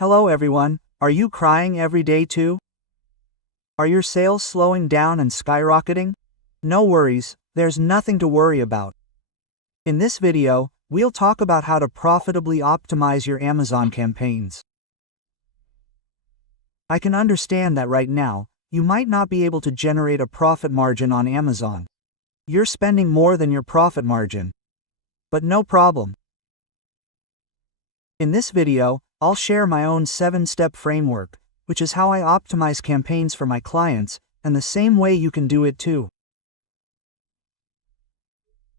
Hello everyone, are you crying every day too? Are your sales slowing down and skyrocketing? No worries, there's nothing to worry about. In this video, we'll talk about how to profitably optimize your Amazon campaigns. I can understand that right now, you might not be able to generate a profit margin on Amazon. You're spending more than your profit margin. But no problem. In this video, I'll share my own 7-step framework, which is how I optimize campaigns for my clients, and the same way you can do it too.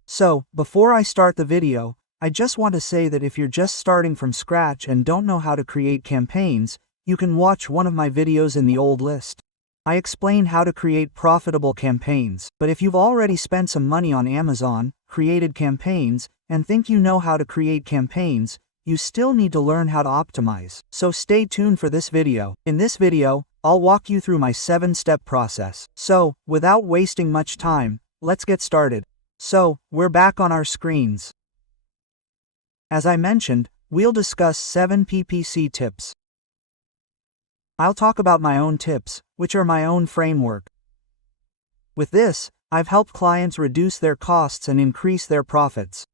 So, before I start the video, I just want to say that if you're just starting from scratch and don't know how to create campaigns, you can watch one of my videos in the old list. I explain how to create profitable campaigns, but if you've already spent some money on Amazon, created campaigns, and think you know how to create campaigns, you still need to learn how to optimize. So stay tuned for this video. In this video, I'll walk you through my 7-step process. So, without wasting much time, let's get started. So, we're back on our screens. As I mentioned, we'll discuss 7 PPC tips. I'll talk about my own tips, which are my own framework. With this, I've helped clients reduce their costs and increase their profits.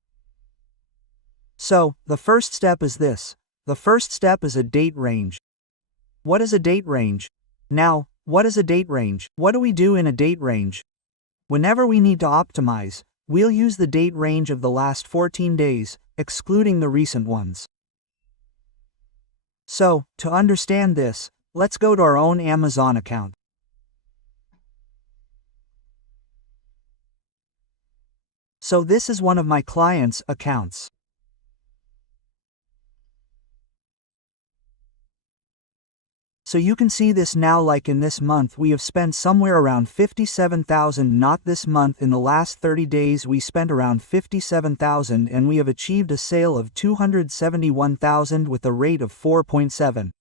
So, the first step is this. The first step is a date range. What is a date range? Now, what is a date range? What do we do in a date range? Whenever we need to optimize, we'll use the date range of the last 14 days, excluding the recent ones. So, to understand this, let's go to our own Amazon account. So this is one of my clients' accounts. So you can see this now, like in this month we have spent somewhere around $57,000, not this month. In the last 30 days we spent around $57,000 and we have achieved a sale of $271,000 with a rate of 4.7.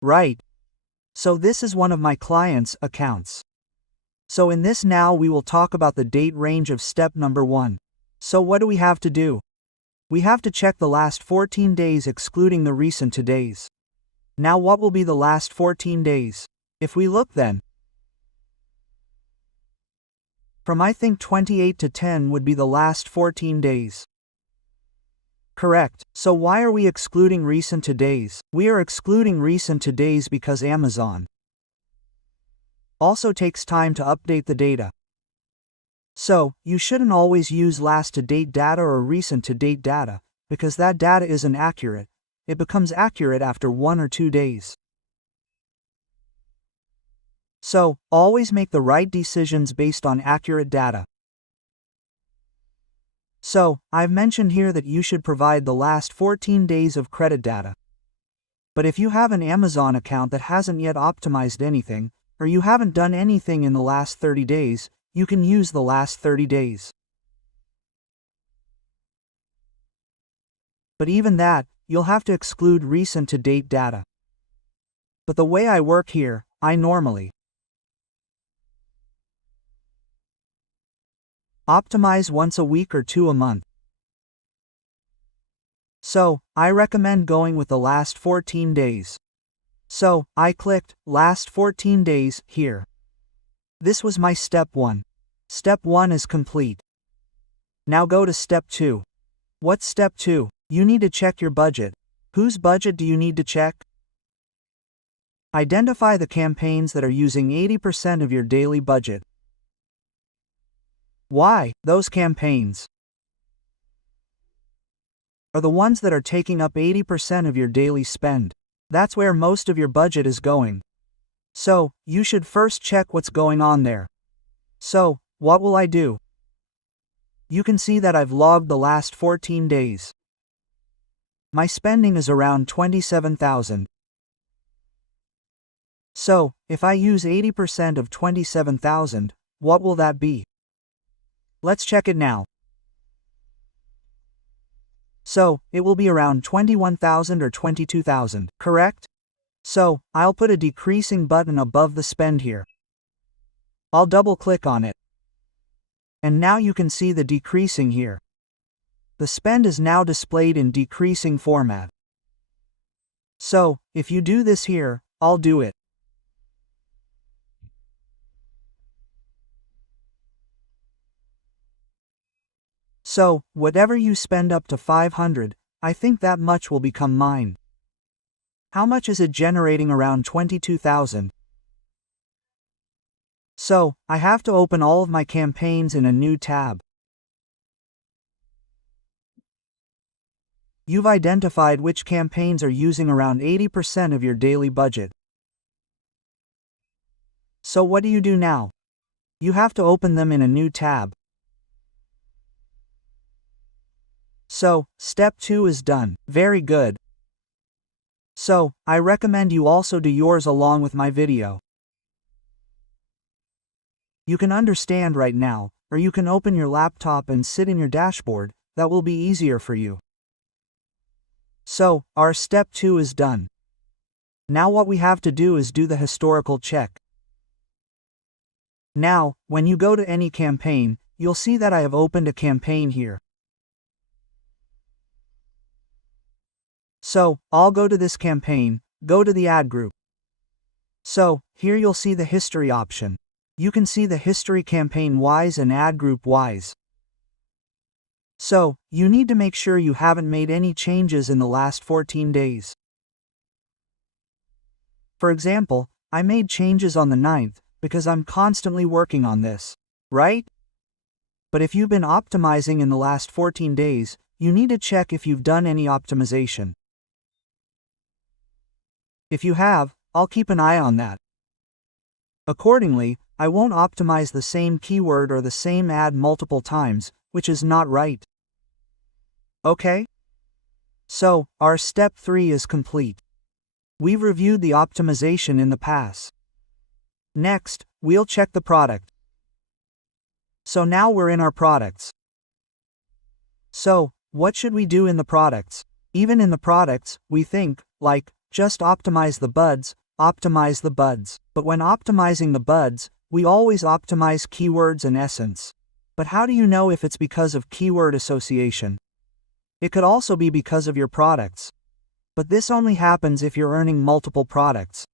Right. So this is one of my clients' accounts. So in this now we will talk about the date range of step number 1. So what do we have to do? We have to check the last 14 days excluding the recent 2 days. Now what will be the last 14 days? If we look then, from I think 28 to 10 would be the last 14 days. Correct. So why are we excluding recent 2 days? We are excluding recent 2 days because Amazon also takes time to update the data. So, you shouldn't always use last-to-date data or recent-to-date data, because that data isn't accurate. It becomes accurate after 1 or 2 days. So, always make the right decisions based on accurate data. So, I've mentioned here that you should provide the last 14 days of credit data. But if you have an Amazon account that hasn't yet optimized anything, or you haven't done anything in the last 30 days, you can use the last 30 days. But even that, you'll have to exclude recent-to-date data. But the way I work here, I normally optimize once a week or 2 a month. So, I recommend going with the last 14 days. So, I clicked last 14 days here. This was my step 1. Step 1 is complete. Now go to step 2. What's step 2? You need to check your budget. Whose budget do you need to check? Identify the campaigns that are using 80% of your daily budget. Why? Those campaigns are the ones that are taking up 80% of your daily spend. That's where most of your budget is going. So, you should first check what's going on there. So, what will I do? You can see that I've logged the last 14 days. My spending is around $27,000. So, if I use 80% of $27,000, what will that be? Let's check it now. So, it will be around $21,000 or $22,000, correct? So, I'll put a decreasing button above the spend here. I'll double-click on it. And now you can see the decreasing here. The spend is now displayed in decreasing format. So, if you do this here, I'll do it. So, whatever you spend up to 500, I think that much will become mine. How much is it generating? Around 22,000. So, I have to open all of my campaigns in a new tab. You've identified which campaigns are using around 80% of your daily budget. So what do you do now? You have to open them in a new tab. So, step 2 is done. Very good. So, I recommend you also do yours along with my video. You can understand right now, or you can open your laptop and sit in your dashboard. That will be easier for you. So, our step 2 is done. Now what we have to do is do the historical check. Now, when you go to any campaign, you'll see that I have opened a campaign here. So, I'll go to this campaign, go to the ad group. So, here you'll see the history option. You can see the history campaign-wise and ad group-wise. So, you need to make sure you haven't made any changes in the last 14 days. For example, I made changes on the 9th, because I'm constantly working on this, right? But if you've been optimizing in the last 14 days, you need to check if you've done any optimization. If you have, I'll keep an eye on that. Accordingly, I won't optimize the same keyword or the same ad multiple times, which is not right. Okay? So, our step 3 is complete. We've reviewed the optimization in the past. Next, we'll check the product. So now we're in our products. So, what should we do in the products? Even in the products, we think, like, just optimize the buds, optimize the buds. But when optimizing the buds, we always optimize keywords and essence. But how do you know if it's because of keyword association? It could also be because of your products. But this only happens if you're earning multiple products.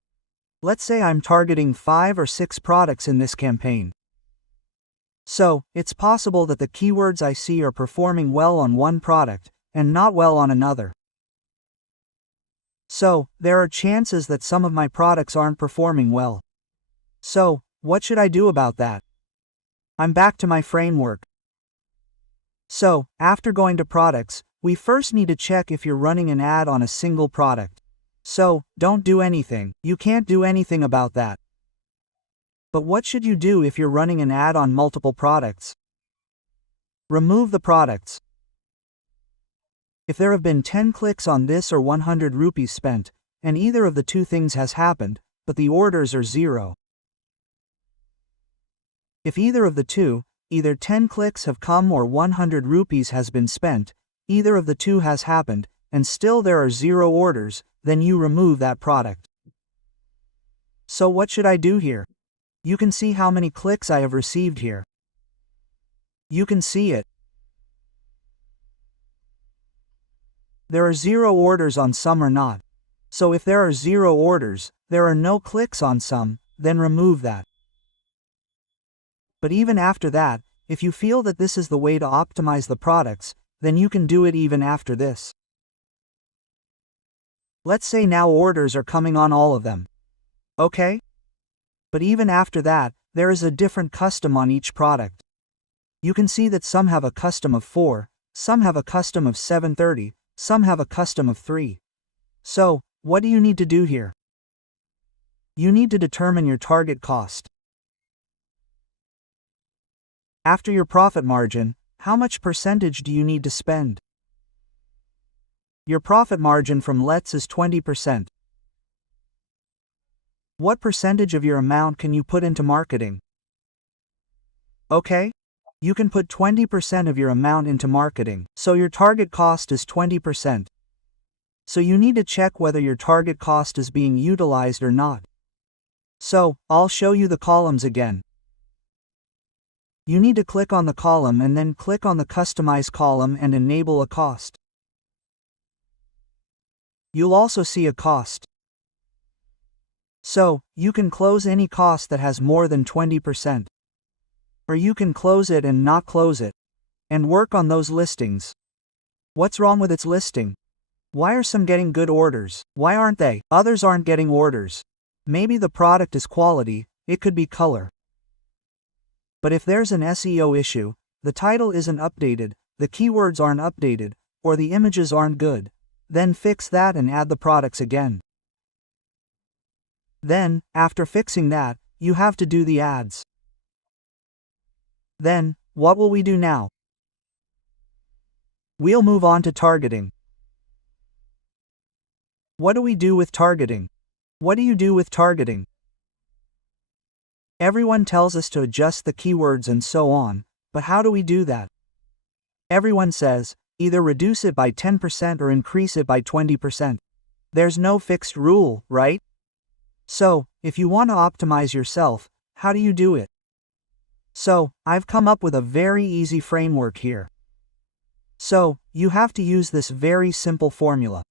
Let's say I'm targeting 5 or 6 products in this campaign. So, it's possible that the keywords I see are performing well on one product, and not well on another. So, there are chances that some of my products aren't performing well. So, what should I do about that? I'm back to my framework. So, after going to products, we first need to check if you're running an ad on a single product. So, don't do anything. You can't do anything about that. But what should you do if you're running an ad on multiple products? Remove the products. If there have been 10 clicks on this or 100 rupees spent, and either of the two things has happened, but the orders are 0. If either of the two, either 10 clicks have come or 100 rupees has been spent, either of the two has happened, and still there are 0 orders, then you remove that product. So what should I do here? You can see how many clicks I have received here. You can see it. There are 0 orders on some or not. So if there are 0 orders, there are no clicks on some, then remove that. But even after that, if you feel that this is the way to optimize the products, then you can do it even after this. Let's say now orders are coming on all of them. Okay? But even after that, there is a different custom on each product. You can see that some have a custom of 4, some have a custom of 730, some have a custom of 3. So, what do you need to do here? You need to determine your target cost. After your profit margin, how much percentage do you need to spend? Your profit margin from Let's is 20%. What percentage of your amount can you put into marketing? Okay? You can put 20% of your amount into marketing, so your target cost is 20%. So you need to check whether your target cost is being utilized or not. So, I'll show you the columns again. You need to click on the column and then click on the Customize column and enable a cost. You'll also see a cost. So, you can close any cost that has more than 20%. Or you can close it and not close it. And work on those listings. What's wrong with its listing? Why are some getting good orders? Why aren't they? Others aren't getting orders. Maybe the product is quality, it could be color. But if there's an SEO issue, the title isn't updated, the keywords aren't updated, or the images aren't good, then fix that and add the products again. Then, after fixing that, you have to do the ads. Then, what will we do now? We'll move on to targeting. What do we do with targeting? What do you do with targeting? Everyone tells us to adjust the keywords and so on, but how do we do that? Everyone says, either reduce it by 10% or increase it by 20%. There's no fixed rule, right? So, if you want to optimize yourself, how do you do it? So, I've come up with a very easy framework here. So, you have to use this very simple formula.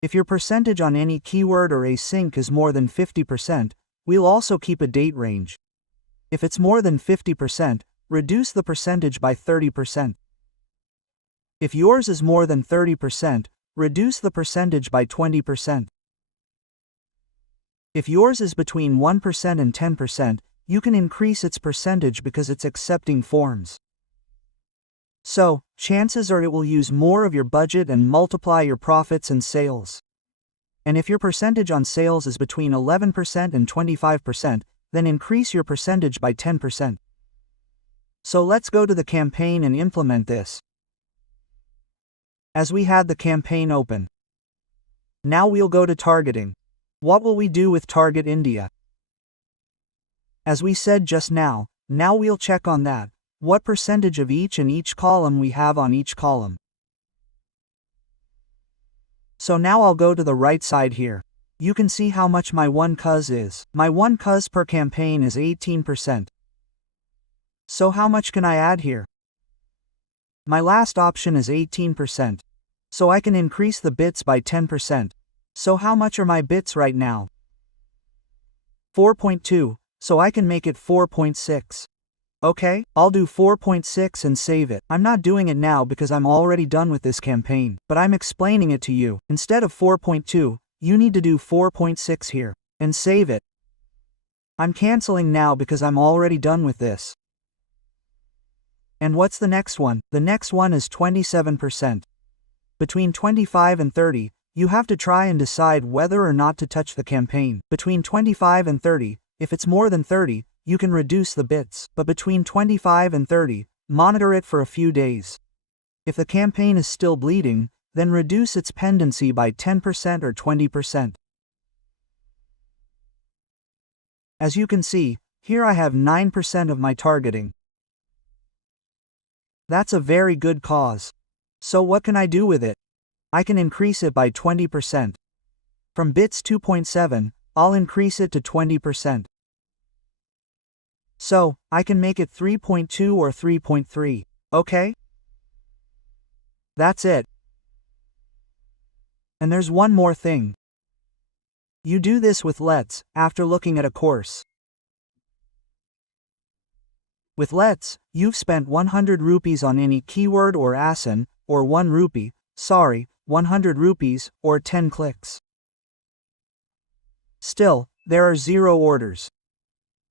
If your percentage on any keyword or async is more than 50%, we'll also keep a date range. If it's more than 50%, reduce the percentage by 30%. If yours is more than 30%, reduce the percentage by 20%. If yours is between 1% and 10%, you can increase its percentage because it's accepting forms. So, chances are it will use more of your budget and multiply your profits and sales. And if your percentage on sales is between 11% and 25%, then increase your percentage by 10%. So let's go to the campaign and implement this. As we had the campaign open. Now we'll go to targeting. What will we do with Target India? As we said just now we'll check on that. What percentage of each and each column we have on each column. So now I'll go to the right side here. You can see how much my 1 is. My 1 per campaign is 18%. So how much can I add here? My last option is 18%. So I can increase the bits by 10%. So how much are my bits right now? 4.2, so I can make it 4.6. Okay, I'll do 4.6 and save it. I'm not doing it now because I'm already done with this campaign, but I'm explaining it to you. Instead of 4.2, you need to do 4.6 here, and save it. I'm canceling now because I'm already done with this. And what's the next one? The next one is 27%. Between 25 and 30, you have to try and decide whether or not to touch the campaign. Between 25 and 30, if it's more than 30, you can reduce the bits, but between 25 and 30, monitor it for a few days. If the campaign is still bleeding, then reduce its pendency by 10% or 20%. As you can see, here I have 9% of my targeting. That's a very good cause. So what can I do with it? I can increase it by 20%. From bits 2.7, I'll increase it to 20%. So, I can make it 3.2 or 3.3, okay? That's it. And there's one more thing. You do this with Let's, after looking at a course. With Let's, you've spent 100 rupees on any keyword or ASIN, or 1 rupee, 100 rupees, or 10 clicks. Still, there are 0 orders.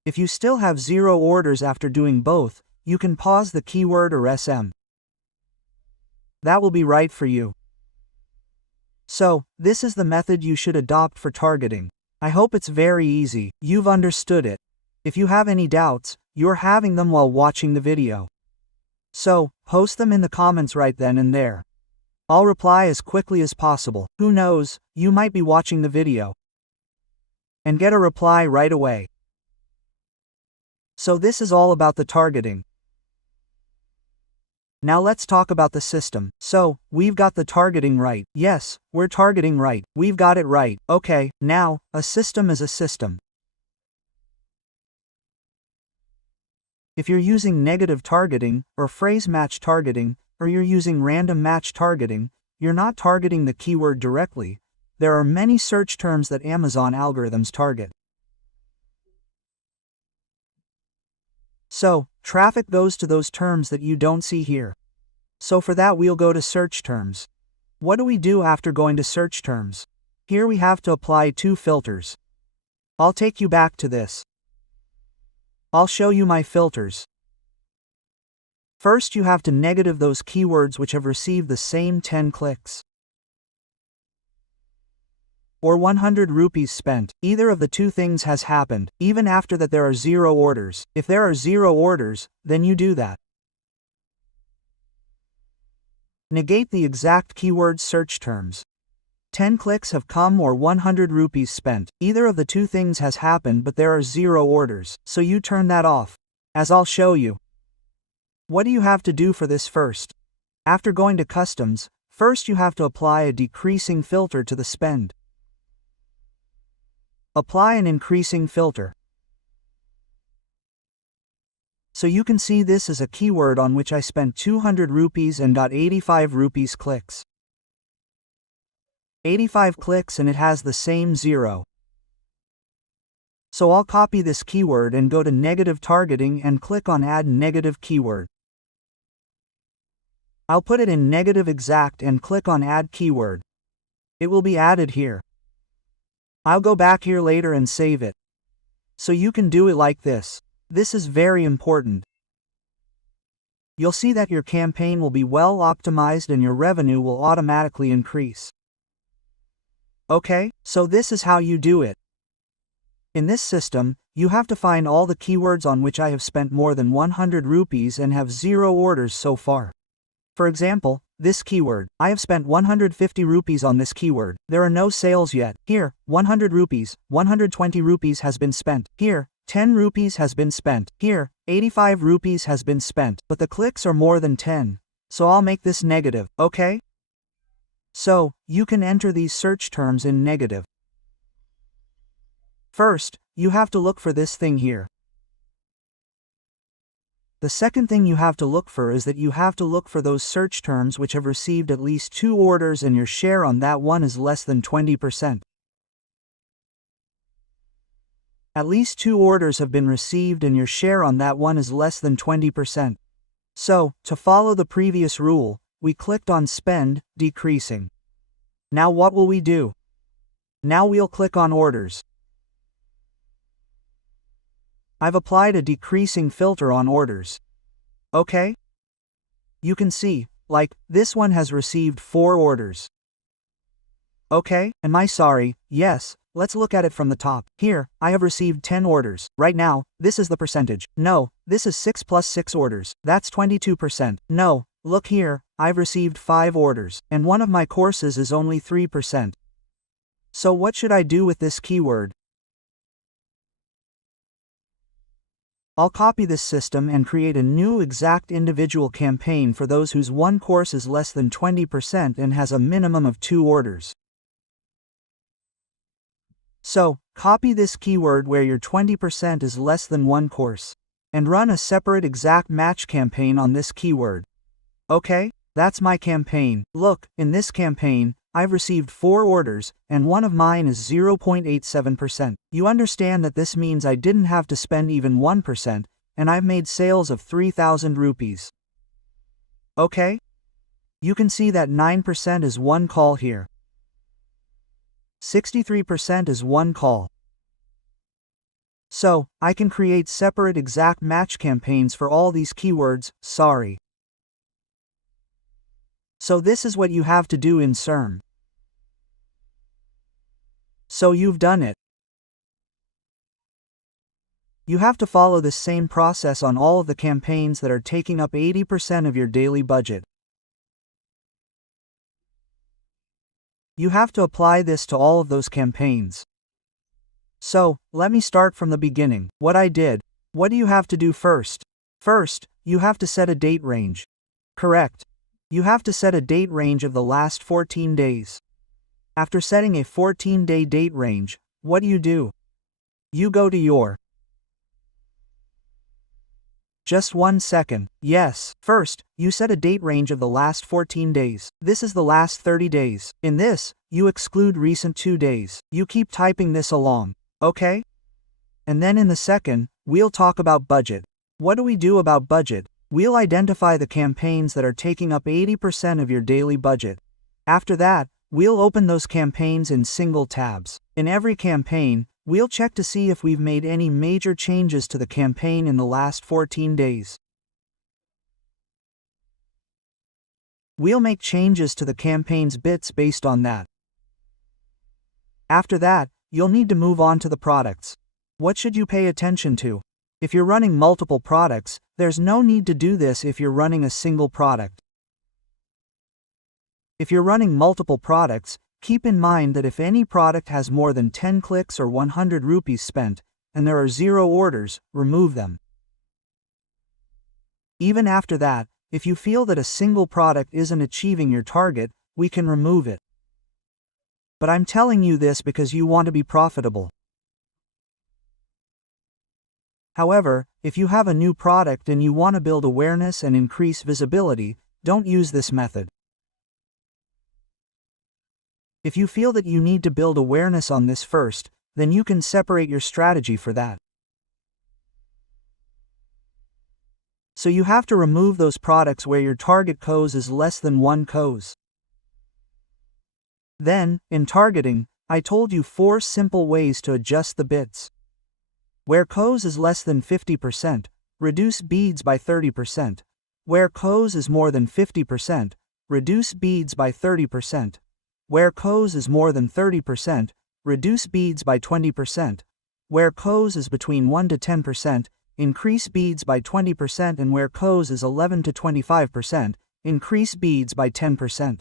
If you still have 0 orders after doing both, you can pause the keyword or SM. That will be right for you. So, this is the method you should adopt for targeting. I hope it's very easy, you've understood it. If you have any doubts, you're having them while watching the video. So, post them in the comments right then and there. I'll reply as quickly as possible. Who knows, you might be watching the video and get a reply right away. So this is all about the targeting. Now let's talk about the system. So, we've got the targeting right. Yes, we're targeting right. We've got it right. Okay, now, a system is a system. If you're using negative targeting, or phrase match targeting, or you're using random match targeting, you're not targeting the keyword directly. There are many search terms that Amazon algorithms target. So, traffic goes to those terms that you don't see here. So for that we'll go to search terms. What do we do after going to search terms? Here we have to apply 2 filters. I'll take you back to this. I'll show you my filters. First you have to negative those keywords which have received the same 10 clicks. Or 100 rupees spent. Either of the two things has happened, even after that there are 0 orders. If there are 0 orders, then you do that. Negate the exact keyword search terms. 10 clicks have come or 100 rupees spent. Either of the two things has happened but there are 0 orders, so you turn that off, as I'll show you. What do you have to do for this first? After going to customs, first you have to apply a decreasing filter to the spend. Apply an increasing filter. So you can see this is a keyword on which I spent 200 rupees and got 85 rupees clicks. 85 clicks and it has the same 0. So I'll copy this keyword and go to negative targeting and click on add negative keyword. I'll put it in negative exact and click on add keyword. It will be added here. I'll go back here later and save it. So you can do it like this. This is very important. You'll see that your campaign will be well optimized and your revenue will automatically increase. Okay, so this is how you do it. In this system, you have to find all the keywords on which I have spent more than 100 rupees and have 0 orders so far. For example, this keyword, I have spent 150 rupees on this keyword. There are no sales yet. Here, 100 rupees, 120 rupees has been spent. Here, 10 rupees has been spent. Here, 85 rupees has been spent. But the clicks are more than 10. So I'll make this negative, okay? So, you can enter these search terms in negative. First, you have to look for this thing here. The second thing you have to look for is that you have to look for those search terms which have received at least 2 orders and your share on that one is less than 20%. At least 2 orders have been received and your share on that one is less than 20%. So, to follow the previous rule, we clicked on spend, decreasing. Now what will we do? Now we'll click on orders. I've applied a decreasing filter on orders. Okay? You can see, like, this one has received 4 orders. Okay, am I sorry? Yes, let's look at it from the top. Here, I have received 10 orders. Right now, this is the percentage. No, this is 6 plus 6 orders. That's 22%. No, look here, I've received 5 orders, and one of my courses is only 3%. So what should I do with this keyword? I'll copy this system and create a new exact individual campaign for those whose one course is less than 20% and has a minimum of 2 orders. So, copy this keyword where your 20% is less than 1 course, and run a separate exact match campaign on this keyword. Okay, that's my campaign. Look, in this campaign, I've received 4 orders, and one of mine is 0.87%. You understand that this means I didn't have to spend even 1%, and I've made sales of 3,000 rupees. Okay? You can see that 9% is 1 call here. 63% is 1 call. So, I can create separate exact match campaigns for all these keywords, sorry. So this is what you have to do in SERM. So you've done it. You have to follow the same process on all of the campaigns that are taking up 80% of your daily budget. You have to apply this to all of those campaigns. So, let me start from the beginning. What I did. What do you have to do first? First, you have to set a date range. Correct. You have to set a date range of the last 14 days. After setting a 14-day date range, what do? You go to your Just 1 second. Yes. First, you set a date range of the last 14 days. This is the last 30 days. In this, you exclude recent 2 days. You keep typing this along. Okay? And then in the second, we'll talk about budget. What do we do about budget? We'll identify the campaigns that are taking up 80% of your daily budget. After that, we'll open those campaigns in single tabs. In every campaign, we'll check to see if we've made any major changes to the campaign in the last 14 days. We'll make changes to the campaign's bits based on that. After that, you'll need to move on to the products. What should you pay attention to? If you're running multiple products, there's no need to do this if you're running a single product. If you're running multiple products, keep in mind that if any product has more than 10 clicks or 100 rupees spent, and there are 0 orders, remove them. Even after that, if you feel that a single product isn't achieving your target, we can remove it. But I'm telling you this because you want to be profitable. However, if you have a new product and you want to build awareness and increase visibility, don't use this method. If you feel that you need to build awareness on this first, then you can separate your strategy for that. So you have to remove those products where your target COS is less than 1 COS. Then, in targeting, I told you 4 simple ways to adjust the bits. Where COS is less than 50%, reduce beads by 30%. Where COS is more than 50%, reduce beads by 30%. Where COS is more than 30%, reduce beads by 20%. Where COS is between 1 to 10%, increase beads by 20%, and where COS is 11 to 25%, increase beads by 10%.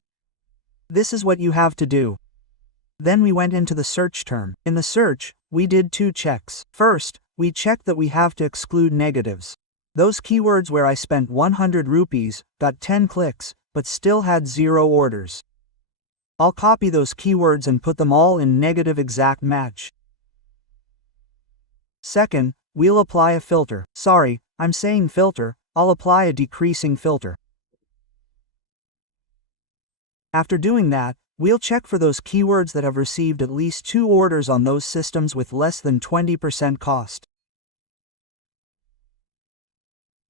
This is what you have to do. Then we went into the search term. In the search, we did 2 checks. First, we checked that we have to exclude negatives. Those keywords where I spent 100 rupees, got 10 clicks, but still had 0 orders. I'll copy those keywords and put them all in negative exact match. Second, we'll apply a filter. Sorry, I'm saying filter, I'll apply a decreasing filter. After doing that, we'll check for those keywords that have received at least 2 orders on those systems with less than 20% cost.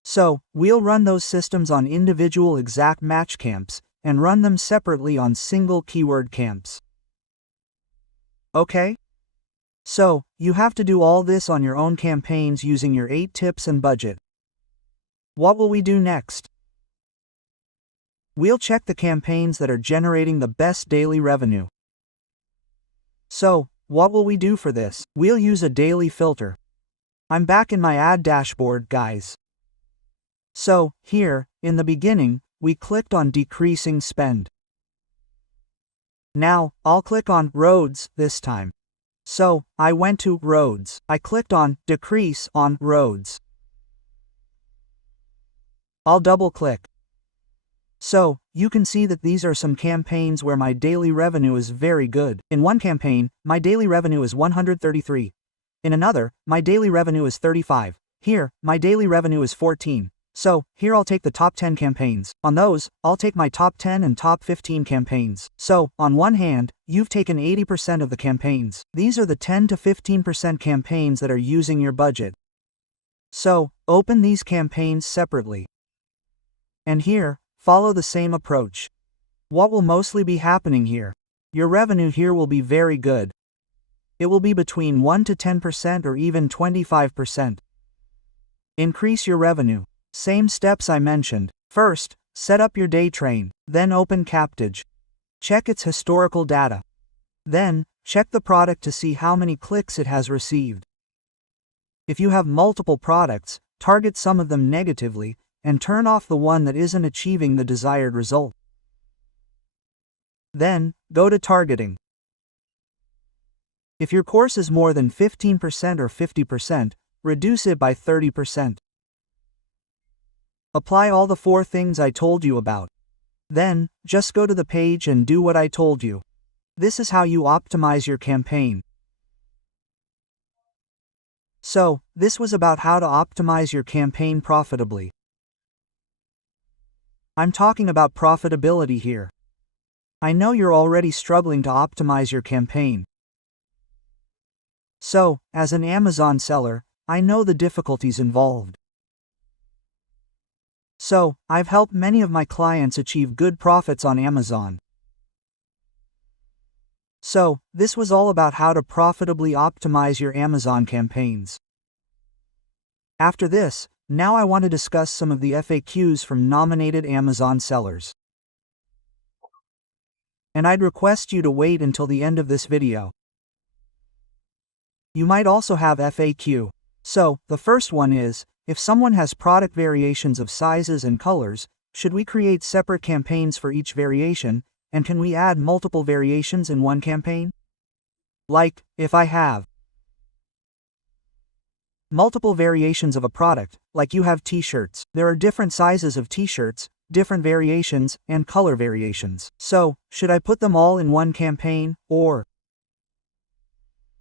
So, we'll run those systems on individual exact match camps, and run them separately on single keyword camps. Okay? So, you have to do all this on your own campaigns using your 8 tips and budget. What will we do next? We'll check the campaigns that are generating the best daily revenue. So, what will we do for this? We'll use a daily filter. I'm back in my ad dashboard, guys. So, here, in the beginning, we clicked on decreasing spend. Now, I'll click on ROAS this time. So, I went to ROAS. I clicked on decrease on ROAS. I'll double click. So, you can see that these are some campaigns where my daily revenue is very good. In one campaign, my daily revenue is 133. In another, my daily revenue is 35. Here, my daily revenue is 14. So, here I'll take the top 10 campaigns. On those, I'll take my top 10 and top 15 campaigns. So, on one hand, you've taken 80% of the campaigns. These are the 10 to 15% campaigns that are using your budget. So, open these campaigns separately. And here, follow the same approach. What will mostly be happening here? Your revenue here will be very good. It will be between 1 to 10% or even 25%. Increase your revenue. Same steps I mentioned. First, set up your day train. Then open Captage. Check its historical data. Then, check the product to see how many clicks it has received. If you have multiple products, target some of them negatively, and turn off the one that isn't achieving the desired result. Then, go to targeting. If your course is more than 15% or 50%, reduce it by 30%. Apply all the 4 things I told you about. Then, just go to the page and do what I told you. This is how you optimize your campaign. So, this was about how to optimize your campaign profitably. I'm talking about profitability here. I know you're already struggling to optimize your campaign. So, as an Amazon seller, I know the difficulties involved. So, I've helped many of my clients achieve good profits on Amazon. So, this was all about how to profitably optimize your Amazon campaigns. After this, now I want to discuss some of the FAQs from nominated Amazon sellers. And I'd request you to wait until the end of this video. You might also have FAQ. So, the first one is, if someone has product variations of sizes and colors, should we create separate campaigns for each variation, and can we add multiple variations in one campaign? Like, if I have multiple variations of a product, like you have t-shirts, there are different sizes of t-shirts, different variations, and color variations. So, should I put them all in one campaign, or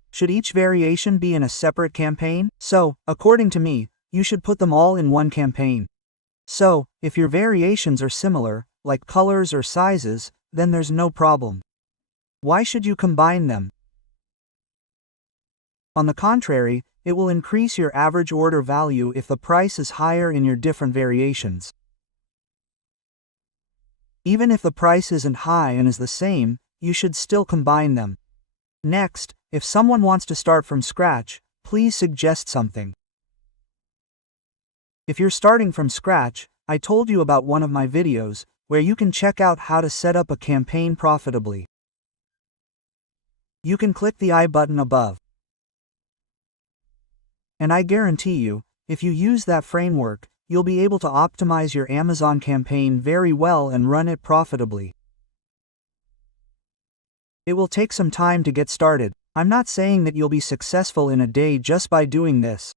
should each variation be in a separate campaign? So, according to me, you should put them all in one campaign. So, if your variations are similar, like colors or sizes, then there's no problem. Why should you combine them? On the contrary, it will increase your average order value if the price is higher in your different variations. Even if the price isn't high and is the same, you should still combine them. Next, if someone wants to start from scratch, please suggest something. If you're starting from scratch, I told you about one of my videos, where you can check out how to set up a campaign profitably. You can click the I button above. And I guarantee you, if you use that framework, you'll be able to optimize your Amazon campaign very well and run it profitably. It will take some time to get started. I'm not saying that you'll be successful in a day just by doing this.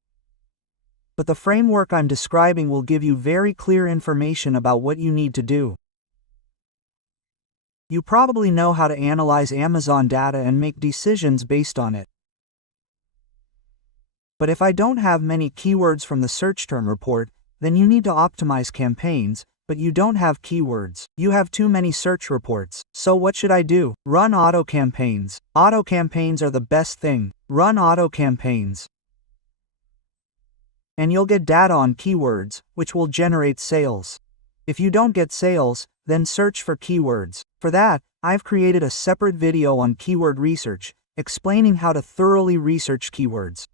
But the framework I'm describing will give you very clear information about what you need to do. You probably know how to analyze Amazon data and make decisions based on it. But if I don't have many keywords from the search term report, then you need to optimize campaigns, but you don't have keywords. You have too many search reports. So what should I do? Run auto campaigns. Auto campaigns are the best thing. Run auto campaigns. And you'll get data on keywords, which will generate sales. If you don't get sales, then search for keywords. For that, I've created a separate video on keyword research, explaining how to thoroughly research keywords.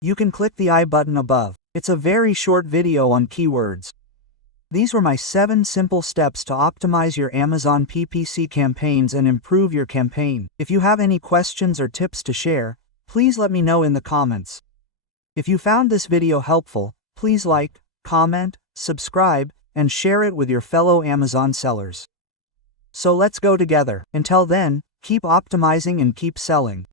You can click the I button above. It's a very short video on keywords. These were my 7 simple steps to optimize your Amazon PPC campaigns and improve your campaign. If you have any questions or tips to share, please let me know in the comments. If you found this video helpful, please like, comment, subscribe, and share it with your fellow Amazon sellers. So let's go together. Until then, keep optimizing and keep selling.